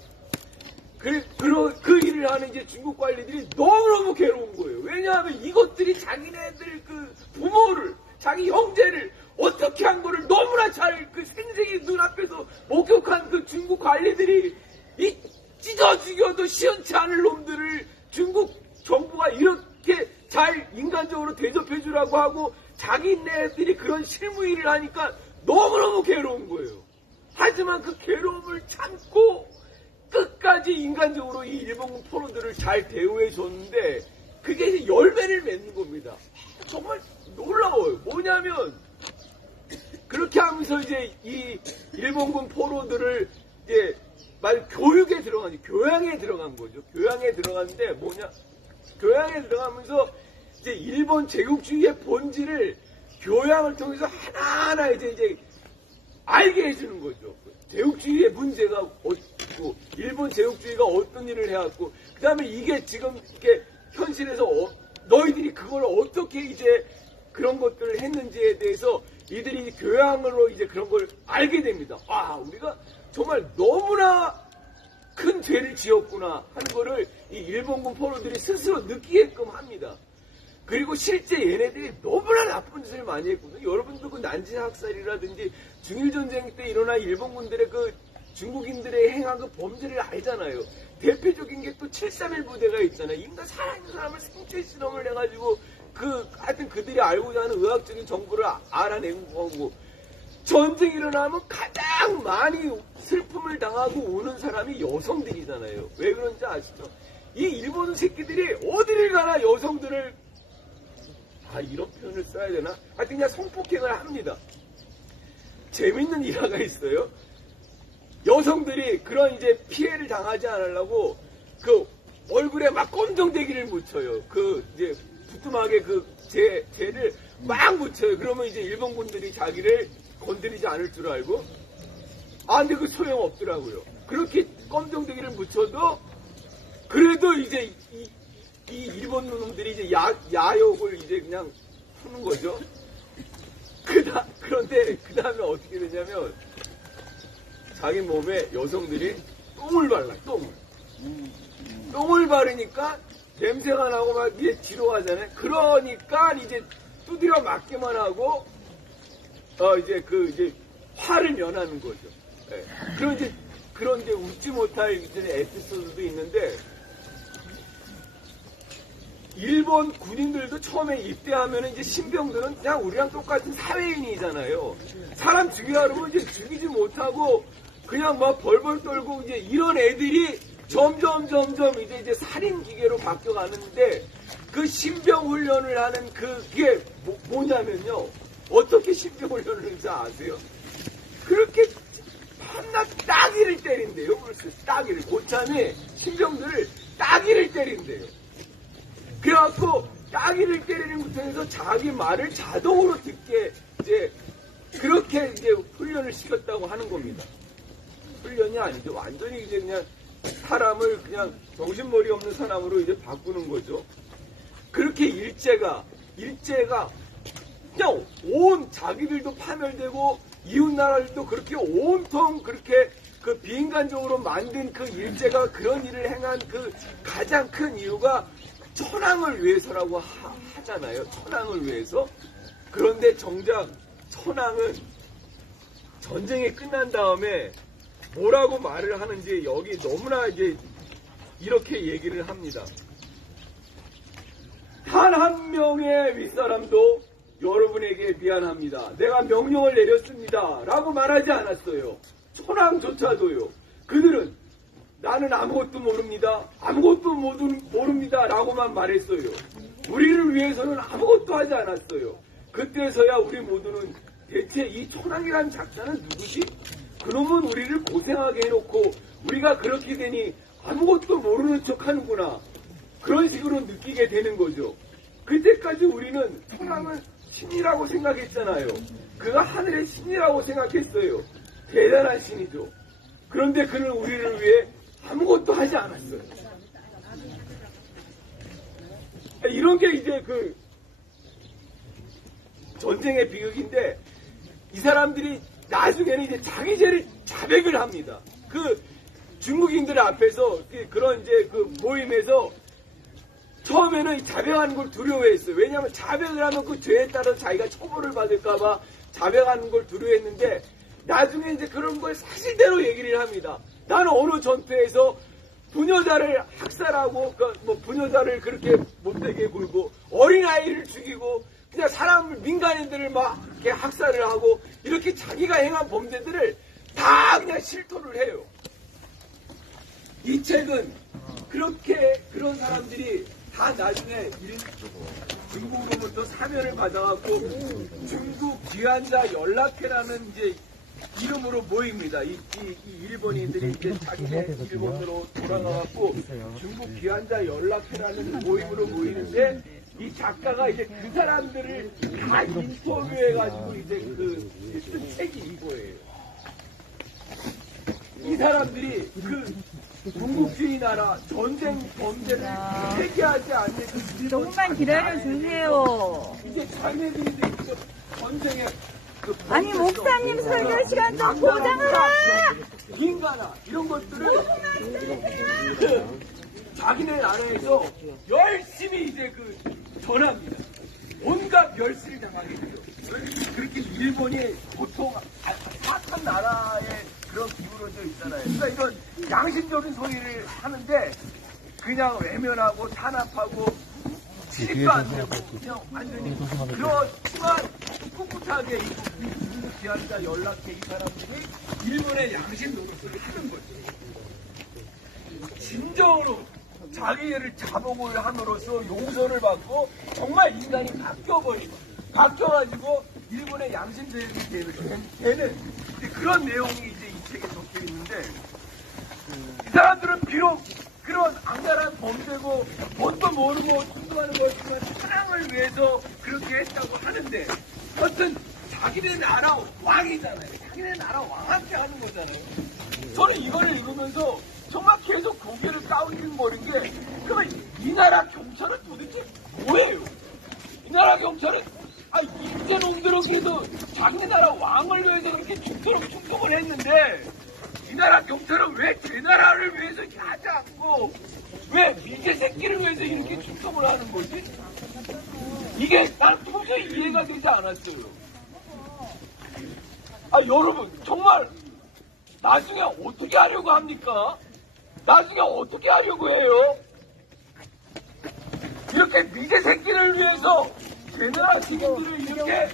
그 일을 하는 이제 중국 관리들이 너무너무 괴로운 거예요. 왜냐하면 이것들이 자기네들 그 부모를, 자기 형제를 어떻게 한 거를 너무나 잘 그 생생히 눈앞에서 목격한 그 중국 관리들이 이 찢어 죽여도 시원치 않을 놈들을 중국 정부가 이렇게 잘 인간적으로 대접해주라고 하고 자기네들이 그런 실무 일을 하니까 너무너무 괴로운 거예요. 하지만 그 괴로움을 참고 끝까지 인간적으로 이 일본군 포로들을 잘 대우해 줬는데 그게 이제 열매를 맺는 겁니다. 정말 놀라워요. 뭐냐면 그렇게 하면서 이제 이 일본군 포로들을 이제 교육에 들어간, 교양에 들어간 거죠. 교양에 들어갔는데 교양에 들어가면서 이제 일본 제국주의의 본질을 교양을 통해서 하나하나 이제 알게 해주는 거죠. 제국주의의 문제가 어떻고, 일본 제국주의가 어떤 일을 해왔고, 그 다음에 이게 지금 이렇게 현실에서 너희들이 그걸 어떻게 이제 그런 것들을 했는지에 대해서 이들이 교양으로 이제 그런 걸 알게 됩니다. 우리가 정말 너무나 큰 죄를 지었구나 하는 거를 이 일본군 포로들이 스스로 느끼게끔 합니다. 그리고 실제 얘네들이 너무나 나쁜 짓을 많이 했거든요. 여러분도 그 난징 학살이라든지 중일전쟁 때 일어난 일본군들의 그 중국인들의 행한 그 범죄를 알잖아요. 대표적인 게 또 731 부대가 있잖아요. 인간 살아있는 사람을 생체 실험을 해가지고 하여튼 그들이 알고자 하는 의학적인 정보를 알아낸 거고, 전쟁이 일어나면 가장 많이 슬픔을 당하고 우는 사람이 여성들이잖아요. 왜 그런지 아시죠? 이 일본 새끼들이 어디를 가나 여성들을, 이런 표현을 써야 되나? 하여튼 그냥 성폭행을 합니다. 재밌는 일화가 있어요. 여성들이 그런 이제 피해를 당하지 않으려고 그 얼굴에 막 검정대기를 묻혀요. 이제 부뚜막에 재를 막 묻혀요. 그러면 이제 일본군들이 자기를 건드리지 않을 줄 알고, 근데 그 소용없더라고요. 그렇게 검정대기를 묻혀도, 그래도 이제 이 일본 놈들이 이제 야욕을 이제 그냥 푸는 거죠. 그런데 그 다음에 어떻게 되냐면, 자기 몸에 여성들이 똥을 발라요, 똥을 바르니까 냄새가 나고 막 이제 지루하잖아요. 그러니까 이제 두드려 맞기만 하고, 이제 화를 면하는 거죠. 네. 그런 이제 웃지 못할 에피소드도 있는데, 일본 군인들도 처음에 입대하면 이제 신병들은 그냥 우리랑 똑같은 사회인이잖아요. 사람 죽이려 그러면 이제 죽이지 못하고 그냥 막 벌벌 떨고 이제 이런 애들이 점점 이제 살인 기계로 바뀌어가는데, 그 신병 훈련을 하는 그게 뭐냐면요. 어떻게 신병훈련을 하는지 아세요? 그렇게 밤낮 따기를 때린대요. 그래서 따기를, 고참에 신병들을 따기를 때린대요. 그래갖고 따기를 때리는 것에서 자기 말을 자동으로 듣게 이제 그렇게 이제 훈련을 시켰다고 하는 겁니다. 훈련이 아니죠. 완전히 이제 그냥 사람을 그냥 정신머리 없는 사람으로 이제 바꾸는 거죠. 그렇게 일제가 그냥 온 자기들도 파멸되고 이웃나라들도 그렇게 온통 그렇게 그 비인간적으로 만든 그 일제가 그런 일을 행한 그 가장 큰 이유가 천황을 위해서라고 하잖아요. 천황을 위해서. 그런데 정작 천황은 전쟁이 끝난 다음에 뭐라고 말을 하는지 여기 너무나 이제 이렇게 얘기를 합니다. 단 한 명의 윗사람도 여러분에게 미안합니다. 내가 명령을 내렸습니다. 라고 말하지 않았어요. 천황조차도요. 그들은 나는 아무것도 모릅니다. 아무것도 모릅니다. 라고만 말했어요. 우리를 위해서는 아무것도 하지 않았어요. 그때서야 우리 모두는 대체 이 천황이라는 작자는 누구지? 그놈은 우리를 고생하게 해놓고 우리가 그렇게 되니 아무것도 모르는 척 하는구나. 그런 식으로 느끼게 되는 거죠. 그때까지 우리는 천황은 신이라고 생각했잖아요. 그가 하늘의 신이라고 생각했어요. 대단한 신이죠. 그런데 그는 우리를 위해 아무것도 하지 않았어요. 이런 게 이제 그 전쟁의 비극인데 이 사람들이 나중에는 이제 자기 죄를 자백을 합니다. 그 중국인들 앞에서 그런 이제 그 모임에서 처음에는 자백하는 걸 두려워했어요. 왜냐하면 자백을 하면 그 죄에 따라 자기가 처벌을 받을까봐 자백하는 걸 두려워했는데 나중에 이제 그런 걸 사실대로 얘기를 합니다. 나는 어느 전투에서 부녀자를 학살하고 뭐 부녀자를 그렇게 못되게 굴고 어린아이를 죽이고 그냥 사람을 민간인들을 막 이렇게 학살을 하고 이렇게 자기가 행한 범죄들을 다 그냥 실토를 해요. 이 책은 그렇게 그런 사람들이 다 나중에 중국으로부터 사면을 받아갖고 중국 귀환자 연락회라는 이제 이름으로 모입니다. 이 일본인들이 이제 자기네 일본으로 돌아가갖고 중국 귀환자 연락회라는 모임으로 모이는데 이 작가가 이제 그 사람들을 다 인터뷰해가지고 이제 쓴 책이 이거예요. 이 사람들이 그 군국주의 나라 전쟁 범죄를 회개하지 않는 그 조금만 기다려주세요. 이게 자기네들이 그 전쟁에 그 아니, 목사님 설교 시간 좀 보장하라! 인간아 이런 것들을 그 자기네 나라에서 열심히 이제 그 전합니다. 온갖 멸시를 당하게 돼요. 그렇게 일본이 보통 사악한 나라의 그런 기울어져 있잖아요. 그러니까 이런 양심적인 소리를 하는데 그냥 외면하고 탄압하고 취직도 안 되고 그냥 완전히 그렇지만 꿋꿋하게 이 귀환자 연락해 이 사람들이 일본의 양심 노릇을 하는 거죠. 진정으로 자기를 자복을 함으로써 용서를 받고 정말 인간이 바뀌어가지고 일본의 양심대행이 되는 그런 내용이 이제 이 책에 적혀 있는데 이 사람들은 비록 그런 악랄한 범죄고 뭣도 모르고 충동하는 것이지만 사랑을 위해서 그렇게 했다고 하는데 어떤 자기네 나라 왕이잖아요. 자기네 나라 왕한테 하는 거잖아요. 저는 이거를 읽으면서 정말 계속 고개를 까우는 게 그러면 이 나라 경찰은 도대체 뭐예요? 이 나라 경찰은 인제놈들에게도 자기네 나라 왕을 위해서 그렇게 죽도록 충동을 했는데 이 나라 경찰은 왜 제 나라를 위해서 이렇게 하지 않고 왜 미제 새끼를 위해서 이렇게 충동을 하는 거지? 이게 난 도저히 이해가 되지 않았어요. 여러분 정말 나중에 어떻게 하려고 합니까? 나중에 어떻게 하려고 해요? 이렇게 미제 새끼를 위해서 제 나라 시민들을 이렇게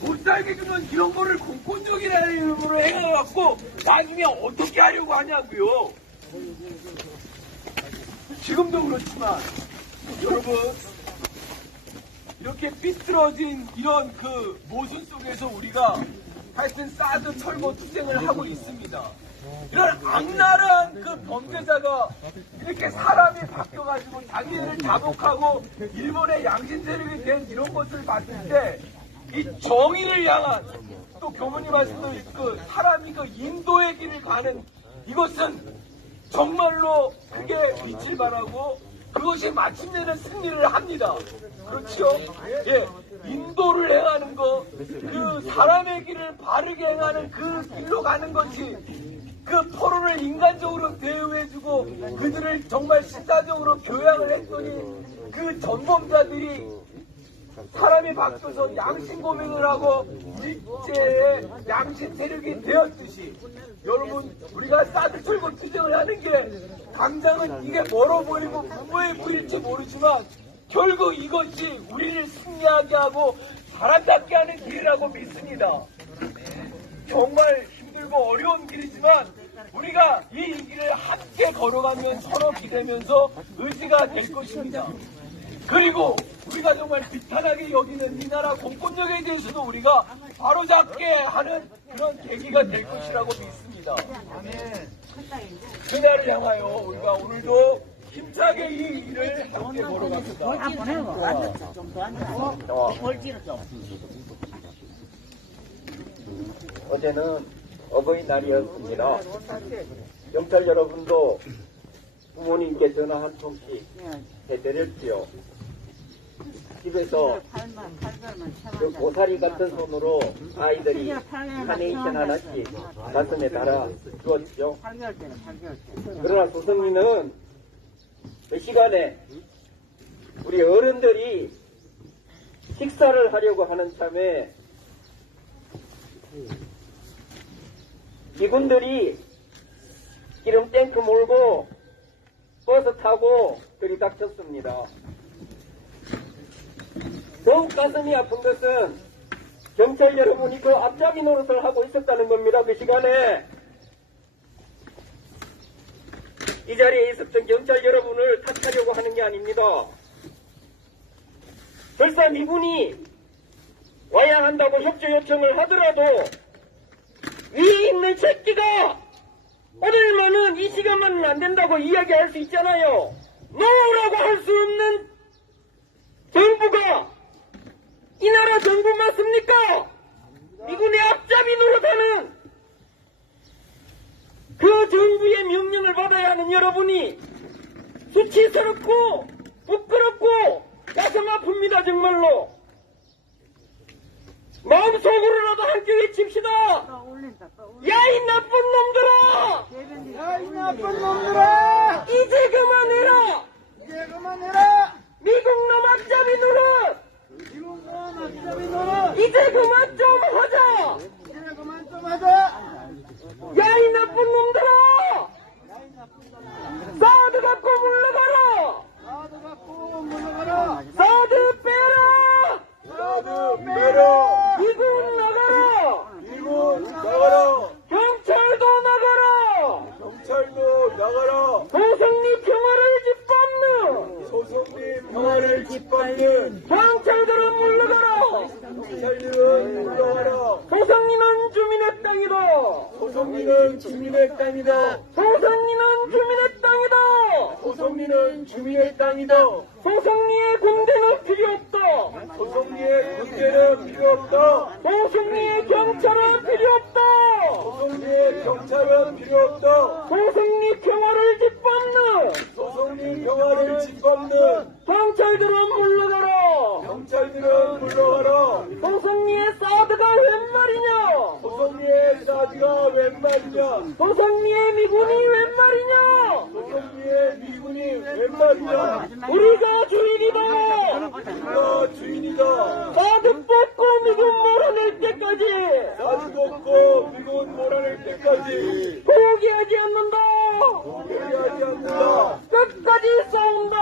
못 살게 주면 이런 거를 공권력이라는 이름으로 해가지고 나중에 어떻게 하려고 하냐고요. 지금도 그렇지만 여러분 이렇게 삐뚤어진 이런 그 모순 속에서 우리가 하여튼 사드 철거 투쟁을 하고 있습니다. 이런 악랄한 그 범죄자가 이렇게 사람이 바뀌어가지고 자기를 자복하고 일본의 양심 세력이 된 이런 것을 봤을 때 이 정의를 향한 또 교수님 말씀대로 그 사람이 그 인도의 길을 가는 이것은 정말로 크게 빛을 발하고 그것이 마침내는 승리를 합니다. 그렇죠? 예, 인도를 행하는 거, 그 사람의 길을 바르게 행하는 그 길로 가는 것이 그 포로를 인간적으로 대우해주고 그들을 정말 신사적으로 교양을 했더니 그 전범자들이 사람이 바뀌어서 양심 고민을 하고 일제의 양심 세력이 되었듯이 여러분 우리가 사드 철거 투쟁을 하는 게 당장은 이게 멀어 보이고 부모에 보일지 모르지만 결국 이것이 우리를 승리하게 하고 사람답게 하는 길이라고 믿습니다. 정말 힘들고 어려운 길이지만 우리가 이 길을 함께 걸어가면 서로 기대면서 의지가 될 것입니다. 그리고 우리가 정말 비탄하게 여기는 이 나라 공권력에 대해서도 우리가 바로잡게 하는 그런 계기가 될 것이라고 믿습니다. 그날을 향하여 우리가 오늘도 힘차게 이 일을 함께 걸어갑니다. 어제는 어버이날이었습니다. 경찰 여러분도 부모님께 전화 한 통씩 해드렸지요. 집에서 그 고사리 같은 손으로 아이들이 카네이션 하나씩 가슴에 달아 주었죠. 그러나 조성민은 그 시간에 우리 어른들이 식사를 하려고 하는 참에 이분들이 기름 탱크 몰고 버스 타고 들이닥쳤습니다. 더욱 가슴이 아픈 것은 경찰 여러분이 그 앞잡이 노릇을 하고 있었다는 겁니다. 그 시간에 이 자리에 있었던 경찰 여러분을 탓하려고 하는 게 아닙니다. 설사 미군이 와야 한다고 협조 요청을 하더라도 위에 있는 새끼가 오늘만은 이 시간만은 안 된다고 이야기할 수 있잖아요. 노라고 할 수 없는 정부가 이 나라 정부 맞습니까? 미군의 앞잡이 노릇하는 그 정부의 명령을 받아야 하는 여러분이 수치스럽고 부끄럽고 가슴 아픕니다. 정말로 마음속으로라도 함께 외칩시다. 야 이 나쁜 놈들아, 야, 이 나쁜 놈들아! 이제 그만해라. 이제 그만해라! 미국 놈 앞잡이 노릇 미국 놈 앞잡이 노릇! 이제 그만 좀 하자. 이제 그만 좀 하자! 야 이 나쁜 놈들아, 사드 갖고 물러가라. 사드 갖고 물러가라! 사드 빼라. 사드 빼라! 미국 나가라. 미국 나가라! 경찰도 나가라. 경찰도 나가라! 도성리 평화를 짓밟는 소속님 평화를 짓밟는 경찰들은 물러가라. 경찰들은 물러가라! 도성리는 주민의 땅이다. 소속리는 주민의 땅이다! 도성리는 주민의 땅이다. 소속리는 주민의 땅이다! 도성리의 군대는 필요 없다. 소속리의 군대는 필요 없다! 도성리의 경찰은 필요 없다. 소속리의 경찰은 필요 없다! 도성리 평화를 짓밟는 소속리 평화를 짓밟는 경찰들은 물러가라. 경찰들은 물러가라! 도성리의 사드가 웬 말이냐. 소속리의 사지가 웬 말이냐? 도성리의 미군이 웬 말이냐. 소속리의 미군이 웬 말이냐? 우리가 주인이다. 우리가 주인이다! 사드 뽑고 미군 몰아낼 때까지 사지 뽑고 미군 몰아낼 때까지 포기하지 않는다. 포기하지 않는다! 끝까지 싸운다.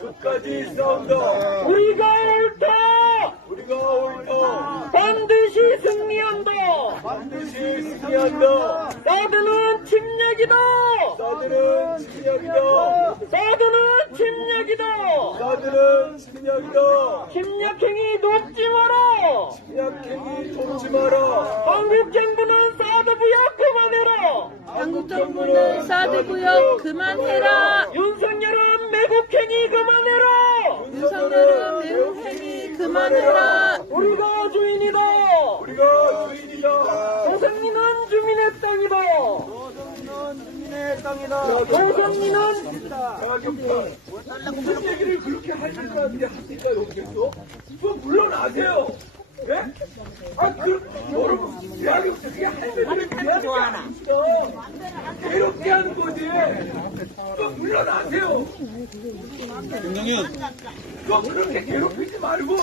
끝까지 싸운다! 우리가 옳다. 우리가 옳다! 반드시 승리한다. 반드시 승리한다! 사드는 침략이다. 사들은 침략이다! 사드는 침략이다. 사드는 침략이다. 침략행위 돕지 마라. 침략행위 돕지 마라. 한국 정부는 사드 부역 그만해라. 한국 정부는 사드 부역 그만해라. 윤석열은 매국행위 그만해라. 윤석열은 매국 행위 그만해라. 우리가 주인이다. 우리가 주인이다. 조선민은 주민의 땅이다. 조선민은 자격판. 무슨 얘기를 그렇게 하실까요? 여기서? 좀 물러나세요. 예? 여러분, 대한민국 그게 할머니를 좋아하나? 괴롭게 하는 거지. 좀 물러나세요. 좀 그렇게 괴롭히지 말고,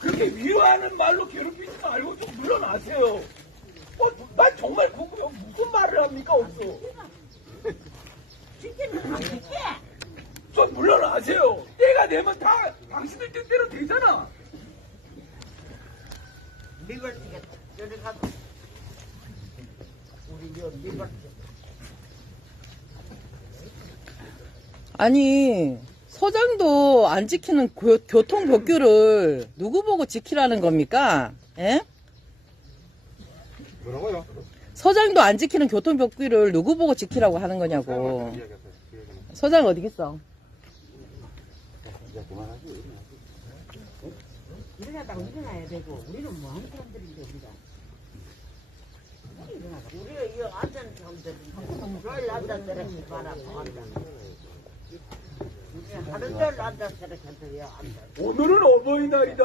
그렇게 위로하는 말로 괴롭히지 말고 좀 물러나세요. 난 정말 궁금해요. 무슨 말을 합니까, 없어? 좀 물러나세요. 때가 되면 다 당신들 뜻대로 되잖아. 아니, 서장도 안 지키는 교통법규를 누구 보고 지키라는 겁니까? 예? 뭐라고요? 서장도 안 지키는 교통법규를 누구 보고 지키라고 하는 거냐고. 서장 어디 있어? 일어나다가 일어나야 되고 우리는 뭐 하는 사람들인데 우리가 이 앉은 사람들은 뭘 앉았더라 봐라 하는 줄 앉았더라 앉아. 오늘은 어버이날이다.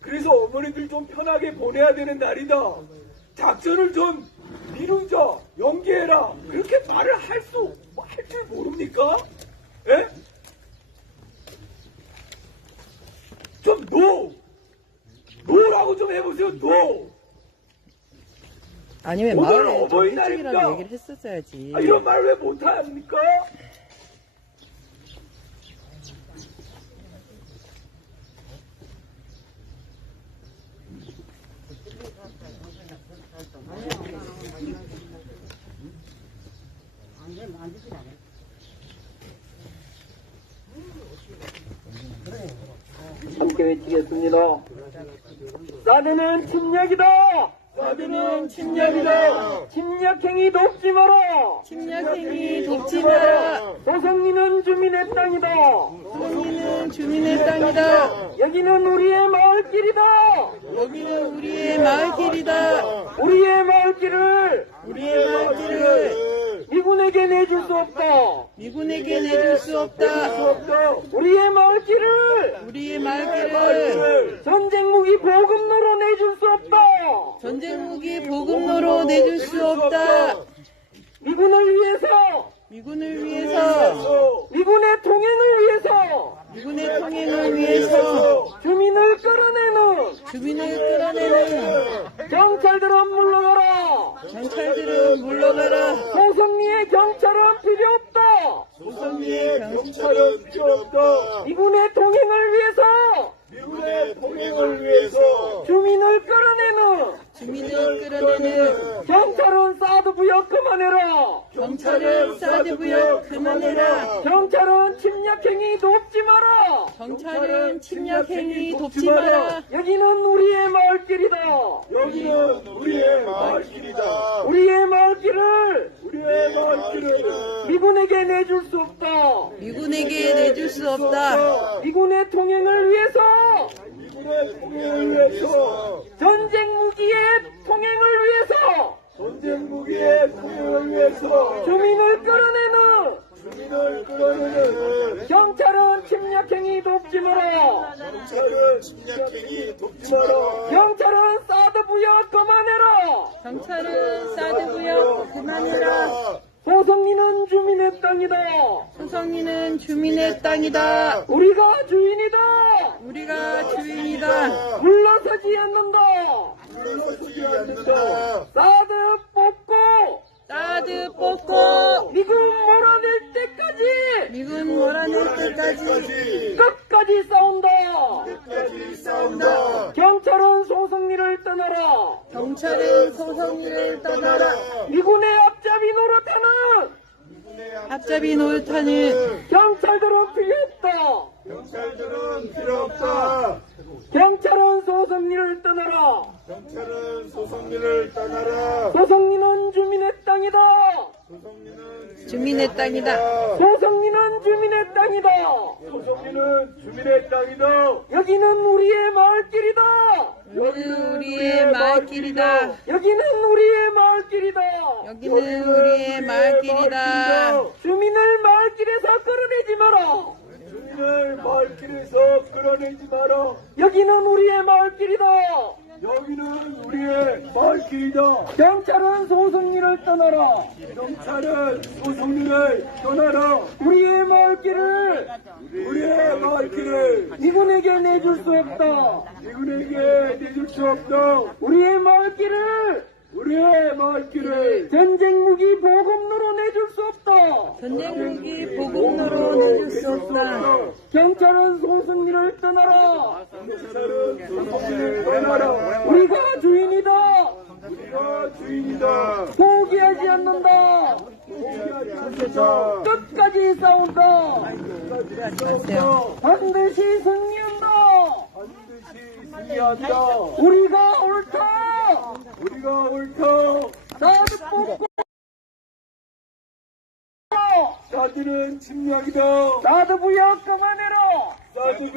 그래서 어머니들 좀 편하게 보내야 되는 날이다. 작전을 좀 미루자, 연기해라. 그렇게 말을 할 줄 모릅니까? 예? 좀 노라고 좀 해보세요. 노. 아니면 오늘은 마을에 좀 어버이날입니다. 일찍이라고 얘기를 했었어야지. 이런 말 왜 못합니까? 함께 외치겠습니다. 사드는 침략이다. 사드는 침략이다. 침략행위 돕지 마라. 침략행위 돕지 마라. 조성리는 주민의 땅이다. 소송이는 주민의 땅이다. 여기는 우리의 마을길이다. 여기는 우리의 마을길이다. 우리의 마을길을 우리의 마을길을 미군에게 내줄 수 없다. 미군에게 내줄 수 없다. 우리의 마을길을 우리의 마을길을 전쟁 무기 보급로로 내줄 수 없다. 전쟁 무기 보급로로 내줄 수 없다. 미군을 위해서, 미군을 위해서, 미군의 통행을 위해서, 미군의 통행을 위해서 주민을 끌어내는 주민을 끌어내는 경찰들은 물러가라. 경찰들은 물러가라. 소성리의 경찰은 필요 없다. 소송리의 경찰은 필요 없다. 미군의 통행을 위해서 미군의 통행을 위해서 주민을 끌어내는 주민을 끌어내는 경찰은 사드 부역 그만해라. 경찰은 사드 부역 그만해라. 경찰은 침략행위 돕지 마라. 경찰은 침략행위 돕지 마라. 여기는 우리의 마을길이다. 여기는 우리의 마을길이다. 우리의 마을길을 우리의 마을길을 미군에게 내줄 수 없다. 미군에게 내줄 수 없다. 미군의 통행을 위해서 미군의 통행을 위해서 전쟁 무기의 통행을 위해서 전쟁 무기의 통행을 위해서 주민을 끌어내는 주민을 끌어내는 경찰은 침략행위 돕지 마라. 경찰은 침략행위 돕지 마라. 경찰은 사드 부역 그만해라. 경찰은 사드 부역 그만해라. 소성리는 주민의 땅이다. 소성리는 주민의 땅이다. 우리가 주인이다. 우리가 주인이다. 물러서지 않는다. 물러서지 않는다. 사드 뽑고 사드 뽑고 미군 몰아낼 때까지 미군 몰아낼 때까지 끝까지 싸운다. 끝까지 싸운다. 경찰은 소성리를 떠나라. 경찰은 소성리를 떠나라. 미군의 앞잡이 노릇하는 앞잡이인 옳다는 경찰들은 필요 없다. 경찰들은 필요 없다. 경찰은 소송리를 떠나라. 경찰은 소송리를 떠나라. 소송리는 주민의 땅이다. 소송리는 주민의 땅이다. 소송리는 주민의 땅이다. 소송리는 주민의 땅이다. 여기는 우리의 마을길이다. 여기는 우리의 마을길이다. 여기는 우리의 마을길이다. 여기는 우리의 마을길이다. 주민을 마을길에서 끌어내지 마라. 주민을 마을길에서 끌어내지 마라. 여기는 우리의 마을길이다. 여기는 우리의 마을길이다. 경찰은 소송리를 떠나라. 경찰은 소송리를 떠나라. 우리의 마을길을 우리의 마을길을 이군에게 내줄 수 없다. 이군에게 내줄 수 없다. 우리의 마을길을 우리의 마을길을 전쟁 무기 보급로로 내줄 수 없다. 전쟁 무기 보급로로 내줄 수 없다. 경찰은 소송리를 떠나라. 경찰은 소송리를 떠나라. 우리가 주인이다. 우리가 주인이다. 포기하지 않는다. 포기하지 않는다. 끝까지 싸운다. 가세요. 반드시 승리한다. 반드시 승리한다. 우리가 옳다. 우리가 옳다. 나도 뽑고 사드는 침략이다. 나도 부여 그만해라. 사드